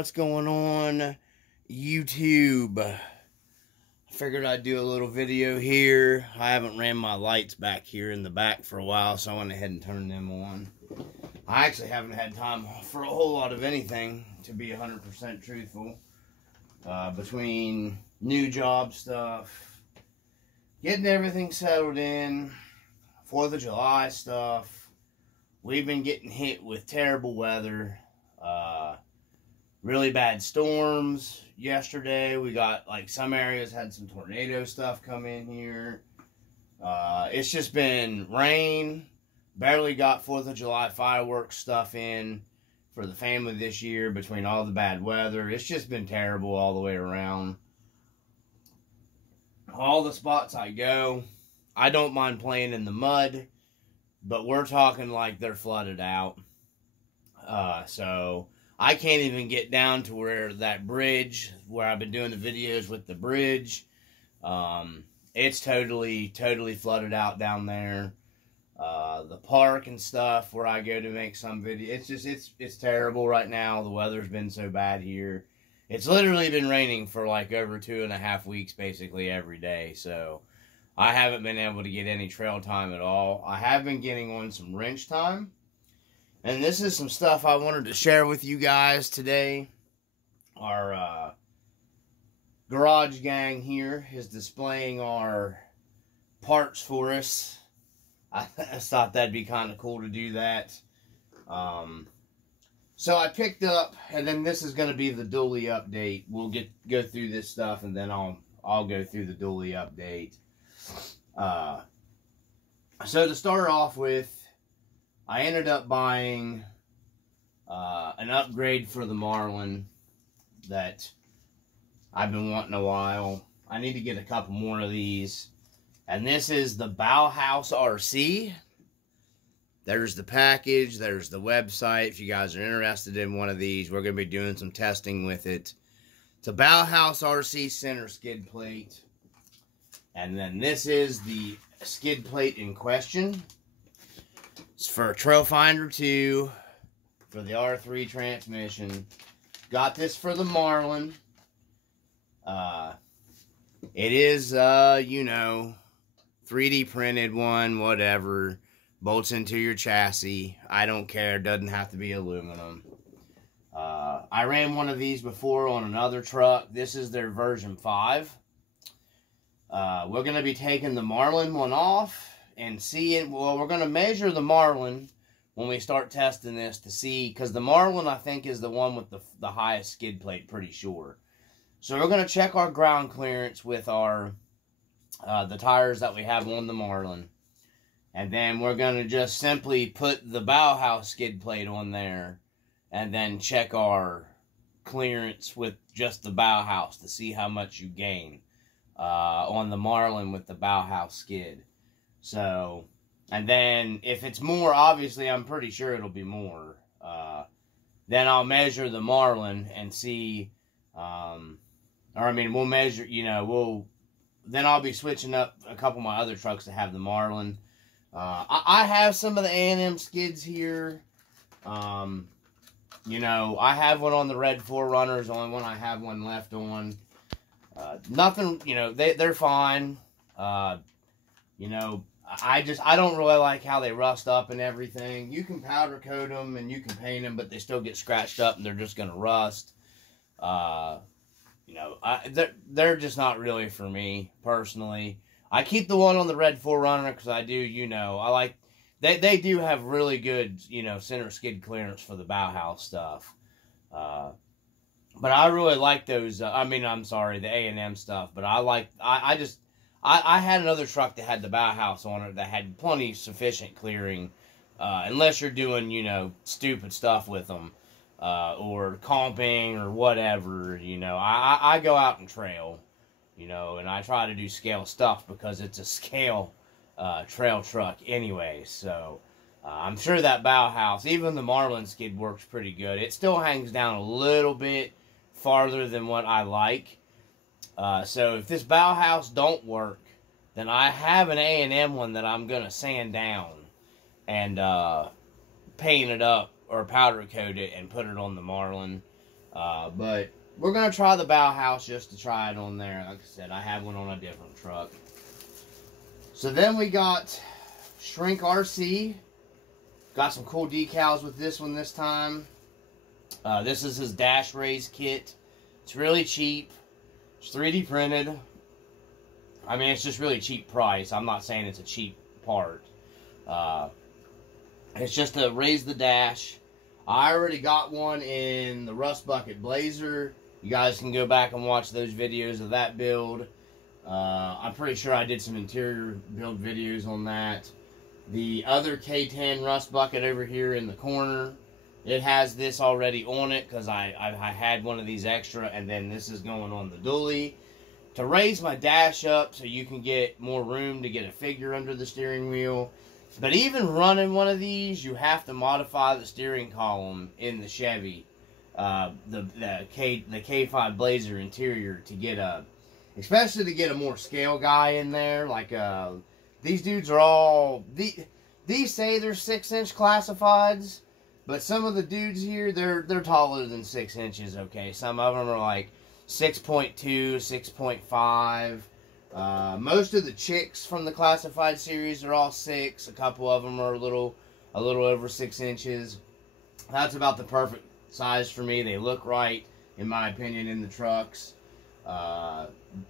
what's going on, YouTube? I figured I'd do a little video here. I haven't ran my lights back here in the back for a while, so I went ahead and turned them on. I actually haven't had time for a whole lot of anything, to be 100% truthful. Between new job stuff, getting everything settled in, 4th of July stuff, we've been getting hit with terrible weather. Really bad storms yesterday. We got, like, some areas had some tornado stuff come in here. It's just been rain. Barely got 4th of July fireworks stuff in for the family this year between all the bad weather. It's just been terrible all the way around. All the spots I go, I don't mind playing in the mud, but we're talking like they're flooded out. So I can't even get down to where that bridge, where I've been doing the videos with the bridge. It's totally flooded out down there. The park and stuff where I go to make some video, it's terrible right now. The weather's been so bad here. It's literally been raining for like over 2.5 weeks, basically every day. So I haven't been able to get any trail time at all. I have been getting on some wrench time. And this is some stuff I wanted to share with you guys today. Our garage gang here is displaying our parts for us. I thought that'd be kind of cool to do that. So I picked up, and then this is going to be the dually update. We'll go through this stuff, and then I'll go through the dually update. So to start off with, I ended up buying an upgrade for the Marlin that I've been wanting a while. I need to get a couple more of these. And this is the Bauhaus RC. There's the package. There's the website. If you guys are interested in one of these, we're going to be doing some testing with it. It's a Bauhaus RC center skid plate. And then this is the skid plate in question. It's for a Trail Finder 2 for the R3 transmission. Got this for the Marlin. It is, you know, 3D printed one, whatever. Bolts into your chassis. I don't care. Doesn't have to be aluminum. I ran one of these before on another truck. This is their version 5. We're going to be taking the Marlin one off and seeing, well, we're going to measure the Marlin when we start testing this to see, because the Marlin, I think, is the one with the highest skid plate, pretty sure. So we're going to check our ground clearance with our the tires that we have on the Marlin. And then we're going to just simply put the Bauhaus skid plate on there and then check our clearance with just the Bauhaus to see how much you gain on the Marlin with the Bauhaus skid. So, and then if it's more, obviously I'm pretty sure it'll be more. Then I'll measure the Marlin and see, or I mean, we'll measure, you know, then I'll be switching up a couple of my other trucks to have the Marlin. I have some of the A&M skids here. You know, I have one on the Rc4wd, only one I have one left on. Nothing, you know, they're fine. You know, I don't really like how they rust up and everything. You can powder coat them and you can paint them, but they still get scratched up and they're just going to rust. You know, they're just not really for me, personally. I keep the one on the Rc4wd because I do, you know, I like, they do have really good, you know, center skid clearance for the Bauhaus stuff. But I really like those, I mean, I'm sorry, the A&M stuff, but I had another truck that had the Bauhaus on it that had plenty sufficient clearing, unless you're doing, you know, stupid stuff with them, or comping or whatever, you know. I go out and trail, you know, and I try to do scale stuff because it's a scale trail truck anyway. So I'm sure that Bauhaus, even the Marlin skid, works pretty good. It still hangs down a little bit farther than what I like. So if this Bauhaus don't work, then I have an A&M one that I'm going to sand down and paint it up or powder coat it and put it on the Marlin. But we're going to try the Bauhaus just to try it on there. Like I said, I have one on a different truck. So then we got Shrink RC. Got some cool decals with this one this time. This is his dash raise kit. It's really cheap. It's 3D printed. I mean, it's just really cheap price. I'm not saying it's a cheap part. It's just to raise the dash. I already got one in the Rust Bucket Blazer. You guys can go back and watch those videos of that build. I'm pretty sure I did some interior build videos on that. The other K10 Rust Bucket over here in the corner, it has this already on it because I had one of these extra, and then this is going on the dually to raise my dash up so you can get more room to get a figure under the steering wheel. But even running one of these, you have to modify the steering column in the Chevy, the K5 Blazer interior to get especially to get a more scale guy in there. Like these dudes are all these say they're 6-inch classifieds, but some of the dudes here they're taller than 6 inches. Okay, some of them are like 6.2, 6.5. Most of the chicks from the classified series are all 6. A couple of them are a little over 6 inches. That's about the perfect size for me. They look right, in my opinion, in the trucks.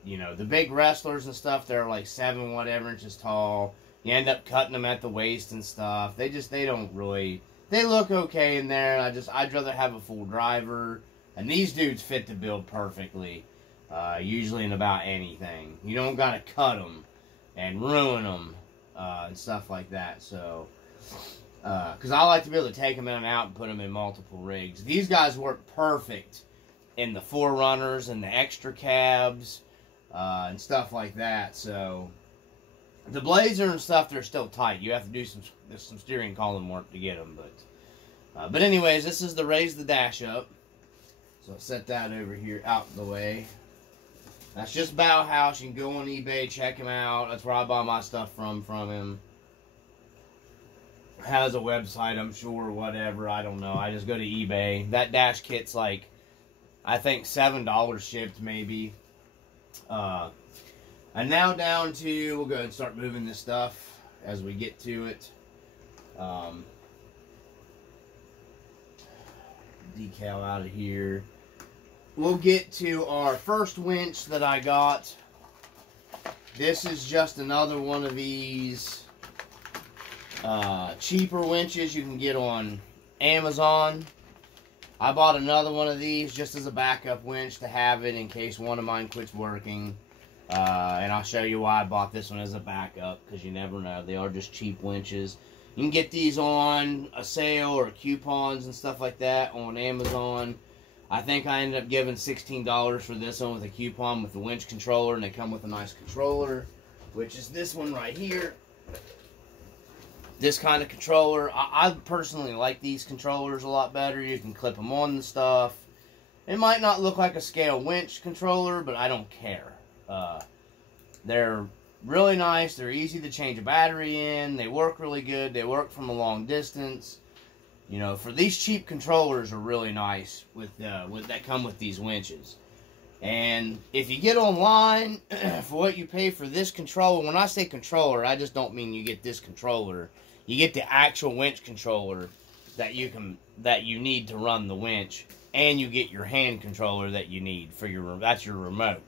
You know, the big wrestlers and stuff, they're like 7 whatever inches tall. You end up cutting them at the waist and stuff. They don't really, they look okay in there. I'd rather have a full driver. And these dudes fit the build perfectly. Usually in about anything. You don't got to cut them and ruin them and stuff like that. So, because I like to be able to take them in and out and put them in multiple rigs. These guys work perfect in the 4Runners and the extra cabs and stuff like that. So, the Blazer and stuff, they're still tight. You have to do some steering column work to get them. But anyways, this is the raise the dash up. So I'll set that over here out of the way. That's just Bauhaus. You can go on eBay, check him out. That's where I buy my stuff from him. Has a website, I'm sure, whatever. I don't know. I just go to eBay. That dash kit's like, I think $7 shipped, maybe. And now down to, we'll go ahead and start moving this stuff as we get to it. Decal out of here. We'll get to our first winch that I got. This is just another one of these cheaper winches you can get on Amazon. I bought another one of these just as a backup winch to have it in case one of mine quits working. And I'll show you why I bought this one as a backup, because you never know. They are just cheap winches. You can get these on a sale or coupons and stuff like that on Amazon. I think I ended up giving $16 for this one with a coupon with the winch controller, and they come with a nice controller, which is this one right here. This kind of controller. I personally like these controllers a lot better. You can clip them on the stuff. It might not look like a scale winch controller, but I don't care. They're really nice. They're easy to change a battery in. They work really good. They work from a long distance. You know, for these cheap controllers are really nice with that come with these winches. And if you get online for what you pay for this controller, when I say controller, I just don't mean you get this controller. You get the actual winch controller that you need to run the winch, and you get your hand controller that you need for that's your remote.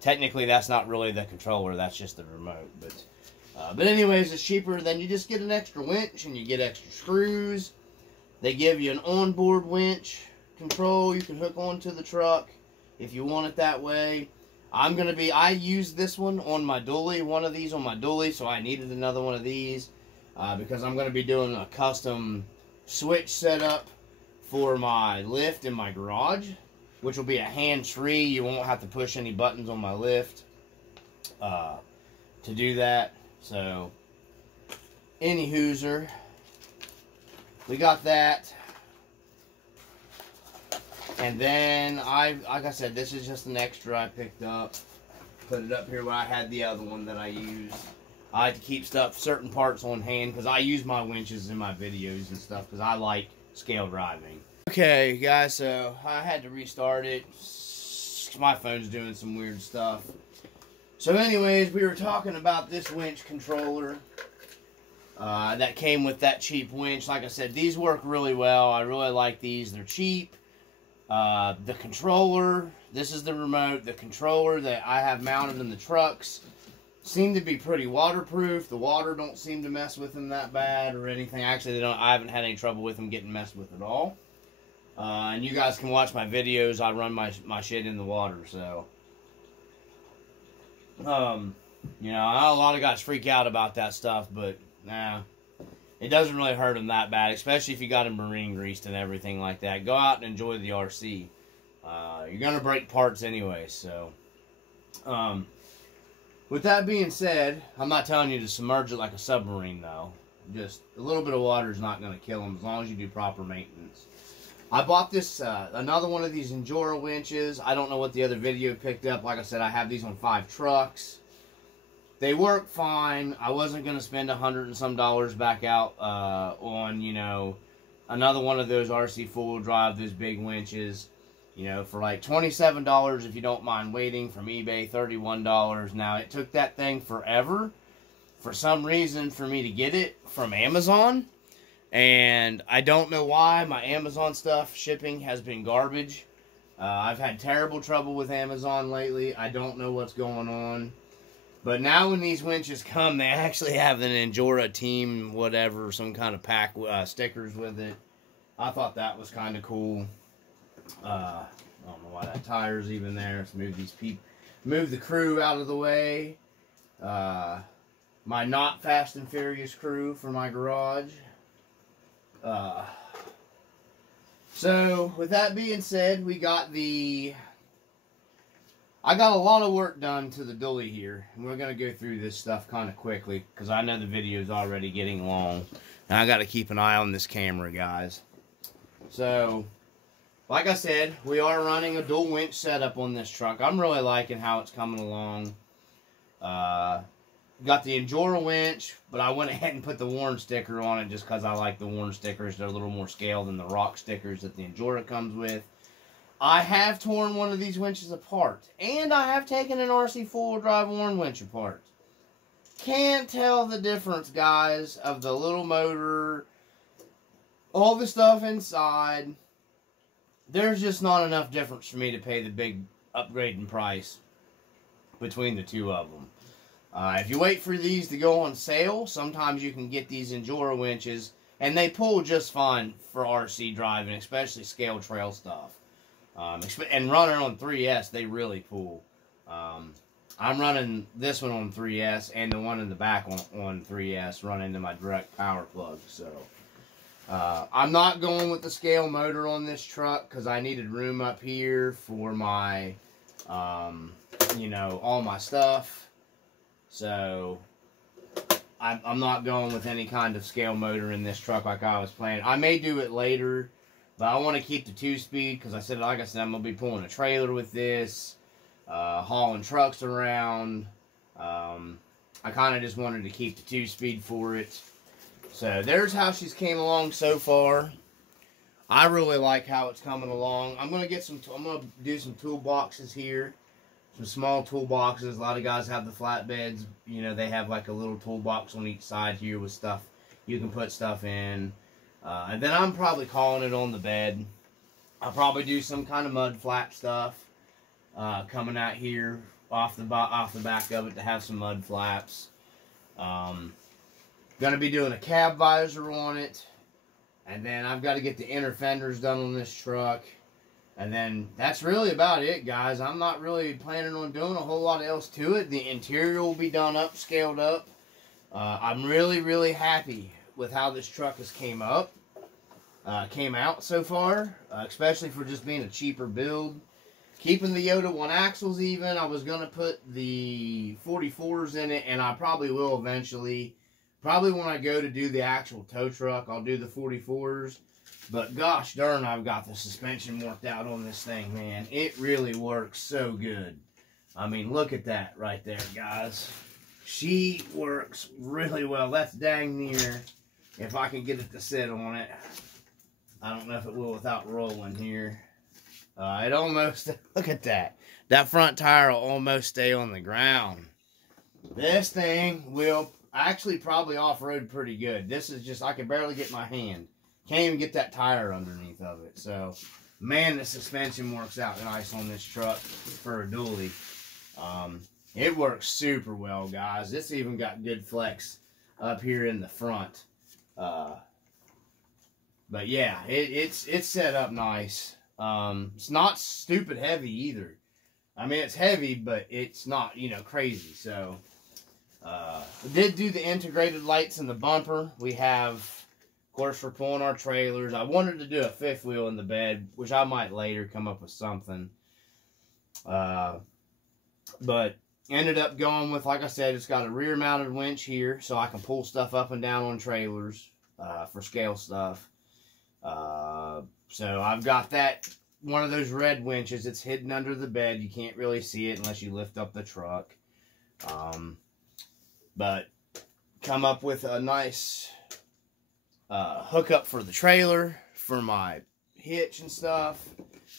Technically, that's not really the controller, that's just the remote. But anyways, it's cheaper. Then you just get an extra winch and you get extra screws. They give you an onboard winch control you can hook onto the truck if you want it that way. I used this one on my dually, one of these on my dually, so I needed another one of these because I'm going to be doing a custom switch setup for my lift in my garage, which will be a hands-free. You won't have to push any buttons on my lift to do that. So, anywhooser, we got that. And then, like I said, this is just an extra I picked up. Put it up here where I had the other one that I used. I like to keep certain parts on hand because I use my winches in my videos and stuff because I like scale driving. Okay, guys, so I had to restart it. My phone's doing some weird stuff. So anyways, we were talking about this winch controller that came with that cheap winch. Like I said, these work really well. I really like these. They're cheap. The controller, this is the remote. The controller that I have mounted in the trucks seem to be pretty waterproof. The water don't seem to mess with them that bad or anything. Actually, I haven't had any trouble with them getting messed with at all. And you guys can watch my videos. I run my shit in the water, so. You know, I know a lot of guys freak out about that stuff, but, nah. It doesn't really hurt them that bad, especially if you got them marine greased and everything like that. Go out and enjoy the RC. You're going to break parts anyway, so. With that being said, I'm not telling you to submerge it like a submarine, though. Just a little bit of water is not going to kill them as long as you do proper maintenance. I bought this, another one of these Enduro winches. I don't know what the other video picked up. Like I said, I have these on 5 trucks. They work fine. I wasn't going to spend $100 and some back out on, you know, another one of those Rc4wd Drive, those big winches. You know, for like $27 if you don't mind waiting, from eBay, $31. Now, it took that thing forever, for some reason, for me to get it from Amazon. And I don't know why. My Amazon stuff, shipping, has been garbage. I've had terrible trouble with Amazon lately. I don't know what's going on. But now when these winches come, they actually have an Enduro team, whatever, some kind of pack stickers with it. I thought that was kind of cool. I don't know why that tire's even there. Let's move these move the crew out of the way. My not Fast and Furious crew for my garage. So with that being said, I got a lot of work done to the dually here, and we're going to go through this stuff kind of quickly, because I know the video is already getting long, and I got to keep an eye on this camera, guys. So, like I said, we are running a dual winch setup on this truck. I'm really liking how it's coming along. Got the Enduro winch, but I went ahead and put the Warn sticker on it just because I like the Warn stickers. They're a little more scale than the rock stickers that the Enduro comes with. I have torn one of these winches apart, and I have taken an Rc4wd Drive Warn winch apart. Can't tell the difference, guys, of the little motor, all the stuff inside. There's just not enough difference for me to pay the big upgrading price between the two of them. If you wait for these to go on sale, sometimes you can get these Enduro winches, and they pull just fine for RC driving, especially scale trail stuff. And running on 3S, they really pull. I'm running this one on 3S, and the one in the back on 3S, running into my direct power plug. So, I'm not going with the scale motor on this truck, because I needed room up here for my, you know, all my stuff. So, I'm not going with any kind of scale motor in this truck like I was planning. I may do it later, but I want to keep the 2-speed, because like I said, I'm going to be pulling a trailer with this, hauling trucks around. I kind of just wanted to keep the 2-speed for it. So, there's how she's came along so far. I really like how it's coming along. I'm going to do some toolboxes here. Some small toolboxes. A lot of guys have the flatbeds. You know, they have like a little toolbox on each side here with stuff. You can put stuff in. And then I'm probably calling it on the bed. I'll probably do some kind of mud flap stuff coming out here off the back of it to have some mud flaps. Gonna be doing a cab visor on it. And then I've got to get the inner fenders done on this truck. And then that's really about it, guys. I'm not really planning on doing a whole lot else to it. The interior will be done up, scaled up. I'm really, really happy with how this truck has came out so far, especially for just being a cheaper build. Keeping the Yoda 1 axles even. I was going to put the 44s in it, and I probably will eventually. Probably when I go to do the actual tow truck, I'll do the 44s. But gosh darn, I've got the suspension worked out on this thing, man. It really works so good. I mean, look at that right there, guys. She works really well. That's dang near, if I can get it to sit on it. I don't know if it will without rolling here. It almost, look at that. That front tire will almost stay on the ground. This thing will actually probably off-road pretty good. This is just, I can barely get my hand. Can't even get that tire underneath of it. So, man, the suspension works out nice on this truck for a dually. It works super well, guys. It's even got good flex up here in the front. But yeah, it's set up nice. It's not stupid heavy either. I mean, it's heavy, but it's not, you know, crazy. So, we did do the integrated lights in the bumper. We have, of course, for pulling our trailers. I wanted to do a fifth wheel in the bed, which I might later come up with something. But ended up going with, like I said, it's got a rear mounted winch here, so I can pull stuff up and down on trailers for scale stuff. So I've got that, one of those red winches. It's hidden under the bed. You can't really see it unless you lift up the truck. But come up with a nice hookup for the trailer, for my hitch and stuff.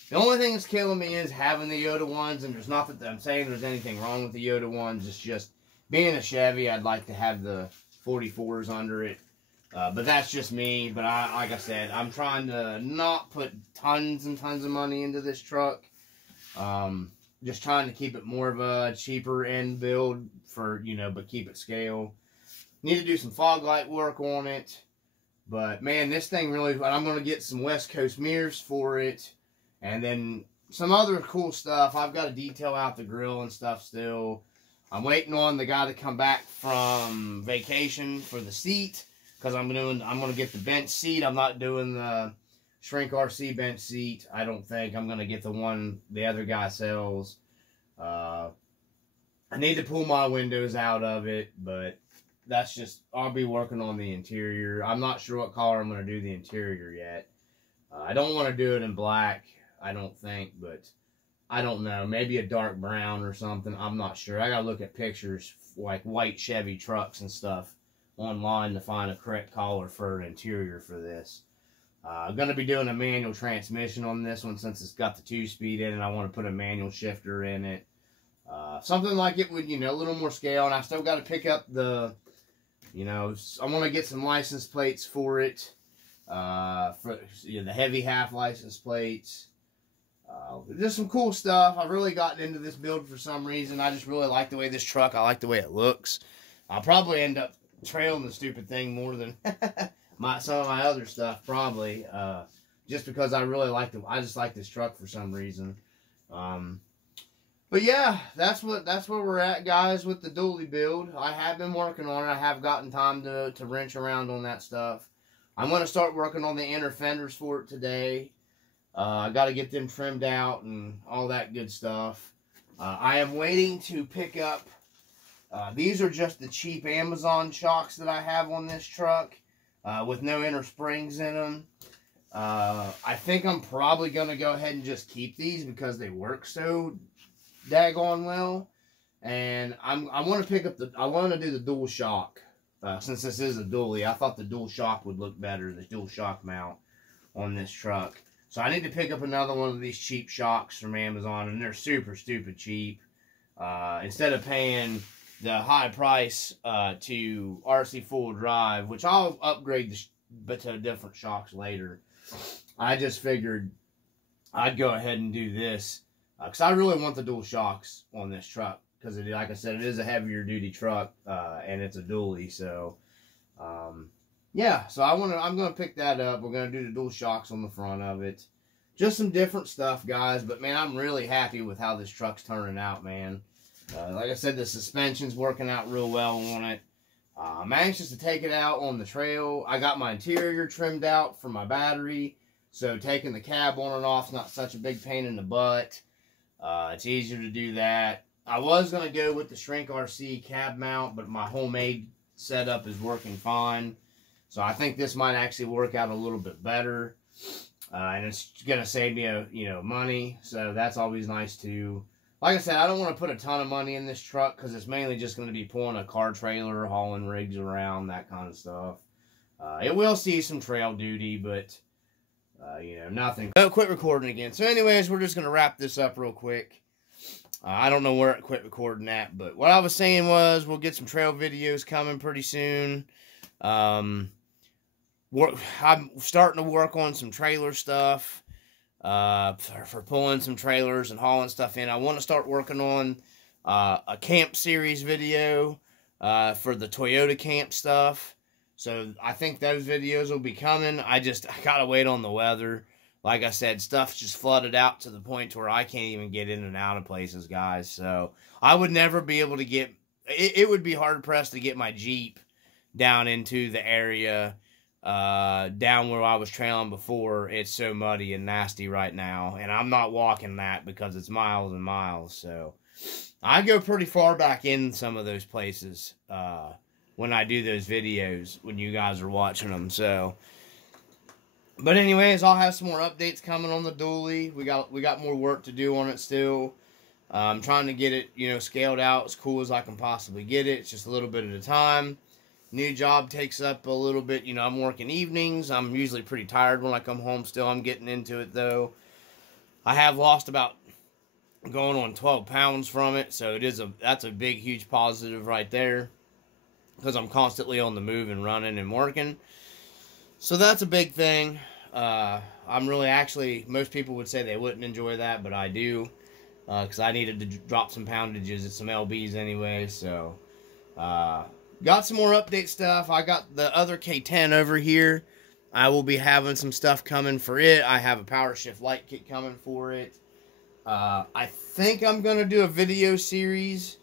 The only thing that's killing me is having the Yoda ones, and there's not that I'm saying there's anything wrong with the Yoda ones. It's just, being a Chevy, I'd like to have the 44s under it. But that's just me. But like I said, I'm trying to not put tons and tons of money into this truck. Just trying to keep it more of a cheaper end build for, you know, but keep it scale. Need to do some fog light work on it. But man, this thing really, I'm going to get some West Coast mirrors for it. And then some other cool stuff. I've got to detail out the grill and stuff still. I'm waiting on the guy to come back from vacation for the seat. Because I'm going to get the bench seat. I'm not doing the Shrink RC bench seat. I don't think. I'm going to get the one the other guy sells. I need to pull my windows out of it. But that's just, I'll be working on the interior. I'm not sure what color I'm going to do the interior yet. I don't want to do it in black. I don't think. But I don't know. Maybe a dark brown or something. I'm not sure. I got to look at pictures like white Chevy trucks and stuff online to find a correct color for an interior for this. I'm going to be doing a manual transmission on this one since it's got the 2-speed in it. I want to put a manual shifter in it. Something like it would, you know, a little more scale. And I still got to pick up the, you know, I want to get some license plates for it. For you know, the heavy half license plates. Just some cool stuff. I've really gotten into this build for some reason. I just really like the way this truck, I like the way it looks. I'll probably end up trailing the stupid thing more than some of my other stuff, probably. Just because I really like I just like this truck for some reason. But yeah, that's where we're at, guys, with the dually build. I have been working on it. I have gotten time to wrench around on that stuff. I'm going to start working on the inner fenders for it today. I got to get them trimmed out and all that good stuff. I am waiting to pick up. These are just the cheap Amazon shocks that I have on this truck with no inner springs in them. I think I'm probably going to go ahead and just keep these because they work so daggone well. And I want to pick up I want to do the dual shock. Since this is a dually, I thought the dual shock would look better, the dual shock mount on this truck. So I need to pick up another one of these cheap shocks from Amazon, and they're super stupid cheap. Instead of paying the high price to Rc4wd Drive, which I'll upgrade to different shocks later, I just figured I'd go ahead and do this because I really want the dual shocks on this truck. Because, like I said, it is a heavier duty truck, and it's a dually. So, yeah. So I'm gonna pick that up. We're gonna do the dual shocks on the front of it. Just some different stuff, guys. But man, I'm really happy with how this truck's turning out, man. Like I said, the suspension's working out real well on it. I'm anxious to take it out on the trail. I got my interior trimmed out for my battery, so taking the cab on and off is not such a big pain in the butt. It's easier to do that. I was going to go with the Shrink RC cab mount, but my homemade setup is working fine. So I think this might actually work out a little bit better. And it's going to save me, money. So that's always nice too. Like I said, I don't want to put a ton of money in this truck because it's mainly just going to be pulling a car trailer, hauling rigs around, that kind of stuff. It will see some trail duty, but You know, nothing. Oh, quit recording again. So anyways, we're just going to wrap this up real quick. I don't know where it quit recording at, but what I was saying was we'll get some trail videos coming pretty soon. I'm starting to work on some trailer stuff for pulling some trailers and hauling stuff in. I want to start working on a camp series video for the Toyota camp stuff. So I think those videos will be coming. I gotta wait on the weather. Like I said, stuff's just flooded out to the point where I can't even get in and out of places, guys. So I would never be able to get, it would be hard pressed to get my Jeep down into the area, down where I was trailing before. It's so muddy and nasty right now. And I'm not walking that because it's miles and miles. So I go pretty far back in some of those places, when I do those videos, when you guys are watching them. So, but anyways, I'll have some more updates coming on the dually. We got more work to do on it still. I'm trying to get it, you know, scaled out as cool as I can possibly get it. It's just a little bit at a time. New job takes up a little bit. You know, I'm working evenings. I'm usually pretty tired when I come home still. I'm getting into it, though. I have lost about going on 12 pounds from it. So that's a big, huge positive right there, because I'm constantly on the move and running and working. So that's a big thing. I'm really, actually, most people would say they wouldn't enjoy that, but I do. Because I needed to drop some poundages at some LBs anyway. So, got some more update stuff. I got the other K10 over here. I will be having some stuff coming for it. I have a power shift light kit coming for it. I think I'm going to do a video series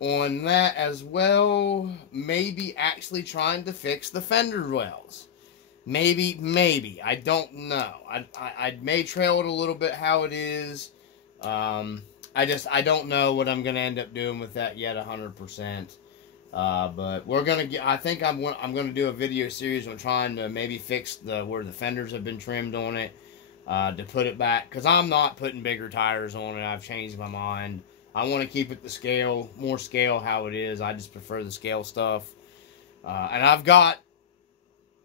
on that as well. Maybe actually trying to fix the fender wells. Maybe. I don't know. I may trail it a little bit how it is. I don't know what I'm going to end up doing with that yet 100%. But we're going to get, I think I'm going to do a video series on trying to maybe fix where the fenders have been trimmed on it, to put it back. Because I'm not putting bigger tires on it. I've changed my mind. I want to keep it more scale how it is. I just prefer the scale stuff. And I've got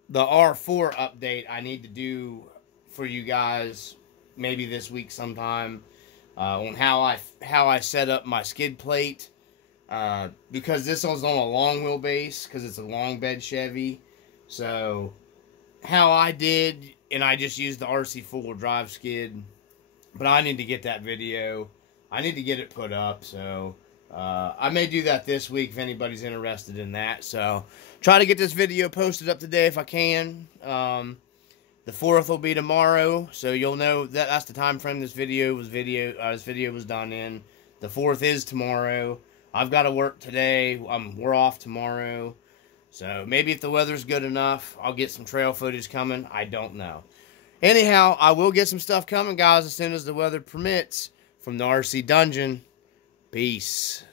the R4 update I need to do for you guys maybe this week sometime, on how I set up my skid plate, because this one's on a long wheelbase because it's a long bed Chevy. So how I did, and I just used the Rc4wd Drive skid, but I need to get that video. I need to get it put up, so I may do that this week if anybody's interested in that. So try to get this video posted up today if I can. The 4th will be tomorrow, so you'll know that's the time frame this video was done in. The 4th is tomorrow. I've got to work today. We're off tomorrow. So maybe if the weather's good enough, I'll get some trail footage coming. I don't know. Anyhow, I will get some stuff coming, guys, as soon as the weather permits. From the RC Dungeon, peace.